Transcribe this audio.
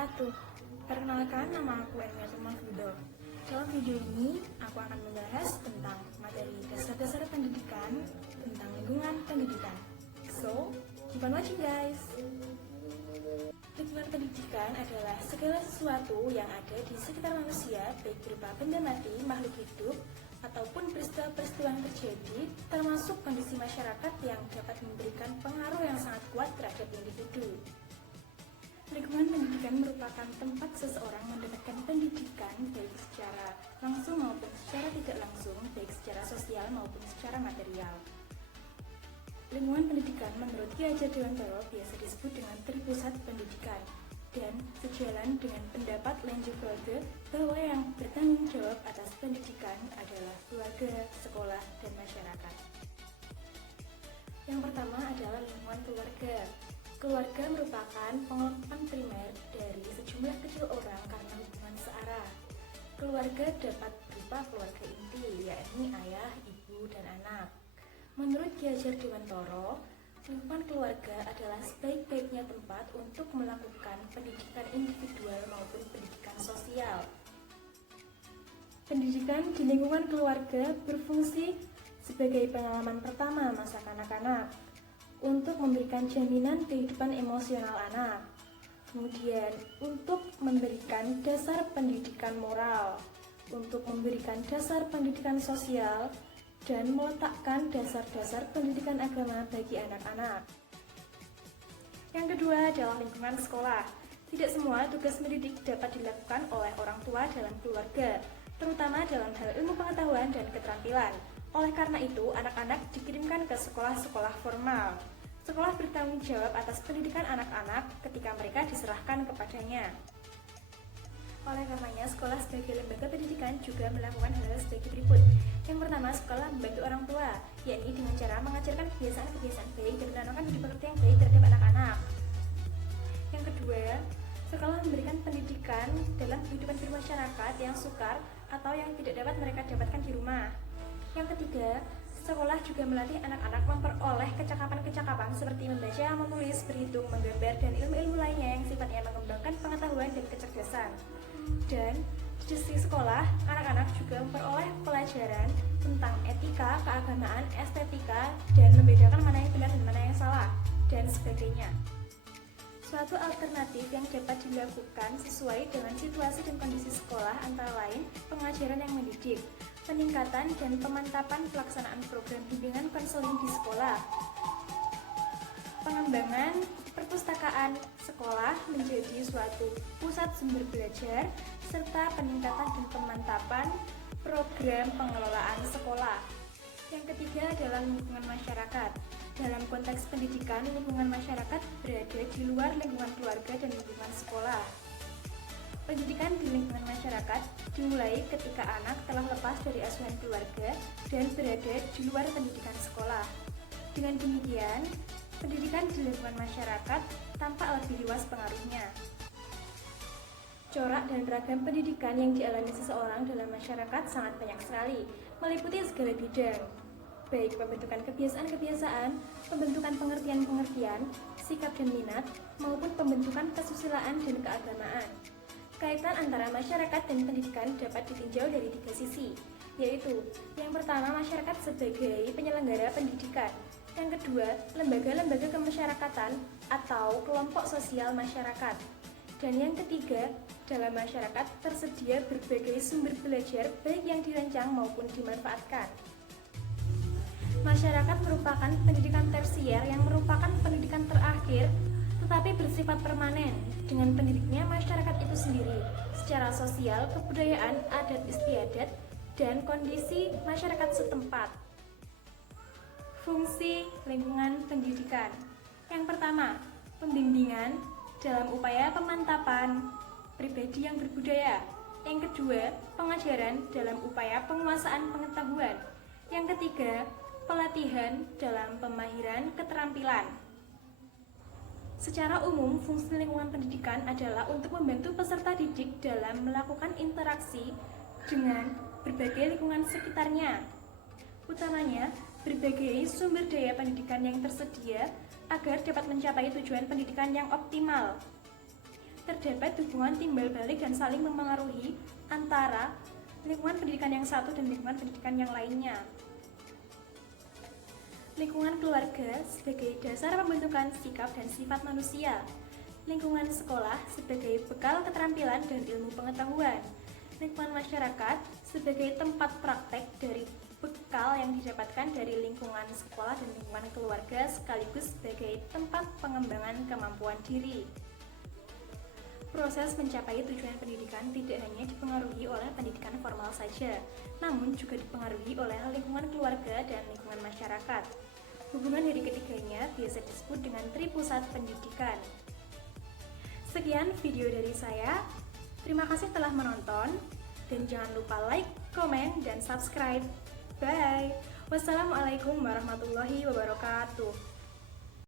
wabarakatuh. Perkenalkan, nama aku Emilia Mahfudo. Dalam video ini, aku akan membahas tentang materi dasar-dasar pendidikan tentang lingkungan pendidikan. So, keep on watching guys. Lingkungan pendidikan adalah segala sesuatu yang ada di sekitar manusia, baik berupa benda mati, makhluk hidup, ataupun peristiwa-peristiwa yang terjadi, termasuk kondisi masyarakat yang dapat memberikan pengaruh yang sangat kuat terhadap individu. Lingkungan pendidikan merupakan tempat seseorang mendapatkan pendidikan baik secara langsung maupun secara tidak langsung, baik secara sosial maupun secara material. Lingkungan pendidikan menurut Ki Hajar Dewantara biasa disebut dengan tripusat pendidikan, dan sejalan dengan pendapat lanjut keluarga bahwa yang bertanggung jawab atas pendidikan adalah keluarga, sekolah, dan masyarakat. Yang pertama adalah lingkungan keluarga. Keluarga merupakan pengelompokan primer dari sejumlah kecil orang karena hubungan searah. Keluarga dapat berupa keluarga inti, yakni ayah, ibu, dan anak. Menurut Ki Hajar Dewantara, lingkungan keluarga adalah sebaik-baiknya tempat untuk melakukan pendidikan individual maupun pendidikan sosial. Pendidikan di lingkungan keluarga berfungsi sebagai pengalaman pertama masa kanak-kanak untuk memberikan jaminan kehidupan emosional anak, kemudian untuk memberikan dasar pendidikan moral, untuk memberikan dasar pendidikan sosial, dan meletakkan dasar-dasar pendidikan agama bagi anak-anak. Yang kedua adalah lingkungan sekolah. Tidak semua tugas mendidik dapat dilakukan oleh orang tua dalam keluarga, terutama dalam hal ilmu pengetahuan dan keterampilan. Oleh karena itu, anak-anak dikirimkan ke sekolah-sekolah formal. Sekolah bertanggung jawab atas pendidikan anak-anak ketika mereka diserahkan kepadanya. Oleh karenanya, sekolah sebagai lembaga pendidikan juga melakukan hal-hal sebagai berikut. Yang pertama, sekolah membantu orang tua, yakni dengan cara mengajarkan kebiasaan-kebiasaan baik dan menanamkan budi pekerti yang baik terhadap anak-anak. Yang kedua, sekolah memberikan pendidikan dalam kehidupan bermasyarakat yang sukar atau yang tidak dapat mereka dapatkan di rumah. Yang ketiga, sekolah juga melatih anak-anak memperoleh kecakapan-kecakapan seperti membaca, menulis, berhitung, menggambar, dan ilmu-ilmu lainnya yang sifatnya mengembangkan pengetahuan dan kecerdasan. Dan di sisi sekolah, anak-anak juga memperoleh pelajaran tentang etika, keagamaan, estetika, dan membedakan mana yang benar dan mana yang salah, dan sebagainya. Suatu alternatif yang dapat dilakukan sesuai dengan situasi dan kondisi sekolah antara lain pengajaran yang mendidik, peningkatan dan pemantapan pelaksanaan program bimbingan konseling di sekolah, pengembangan perpustakaan sekolah menjadi suatu pusat sumber belajar, serta peningkatan dan pemantapan program pengelolaan sekolah. Yang ketiga adalah lingkungan masyarakat. Dalam konteks pendidikan, lingkungan masyarakat berada di luar lingkungan keluarga dan lingkungan sekolah. Pendidikan di lingkungan masyarakat dimulai ketika anak telah lepas dari asuhan keluarga dan berada di luar pendidikan sekolah. Dengan demikian, pendidikan di lingkungan masyarakat tampak lebih luas pengaruhnya. Corak dan ragam pendidikan yang dialami seseorang dalam masyarakat sangat banyak sekali, meliputi segala bidang, baik pembentukan kebiasaan-kebiasaan, pembentukan pengertian-pengertian, sikap dan minat, maupun pembentukan kesusilaan dan keagamaan. Kaitan antara masyarakat dan pendidikan dapat ditinjau dari tiga sisi, yaitu yang pertama masyarakat sebagai penyelenggara pendidikan, yang kedua lembaga-lembaga kemasyarakatan atau kelompok sosial masyarakat, dan yang ketiga dalam masyarakat tersedia berbagai sumber belajar baik yang dirancang maupun dimanfaatkan. Masyarakat merupakan pendidikan tersier yang merupakan pendidikan terakhir tetapi bersifat permanen dengan pendidiknya masyarakat itu sendiri secara sosial, kebudayaan, adat istiadat, dan kondisi masyarakat setempat. Fungsi lingkungan pendidikan. Yang pertama, pembimbingan dalam upaya pemantapan pribadi yang berbudaya. Yang kedua, pengajaran dalam upaya penguasaan pengetahuan. Yang ketiga, pelatihan dalam pemahiran keterampilan. Secara umum, fungsi lingkungan pendidikan adalah untuk membantu peserta didik dalam melakukan interaksi dengan berbagai lingkungan sekitarnya, utamanya berbagai sumber daya pendidikan yang tersedia agar dapat mencapai tujuan pendidikan yang optimal. terdapat hubungan timbal balik dan saling mempengaruhi antara lingkungan pendidikan yang satu dan lingkungan pendidikan yang lainnya. Lingkungan keluarga sebagai dasar pembentukan sikap dan sifat manusia. Lingkungan sekolah sebagai bekal keterampilan dan ilmu pengetahuan. Lingkungan masyarakat sebagai tempat praktek dari bekal yang didapatkan dari lingkungan sekolah dan lingkungan keluarga sekaligus sebagai tempat pengembangan kemampuan diri. Proses mencapai tujuan pendidikan tidak hanya dipengaruhi oleh pendidikan formal saja, namun juga dipengaruhi oleh lingkungan keluarga dan lingkungan masyarakat. Hubungan dari ketiganya biasa disebut dengan tripusat pendidikan. Sekian video dari saya. Terima kasih telah menonton dan jangan lupa like, komen, dan subscribe. Bye. Wassalamualaikum warahmatullahi wabarakatuh.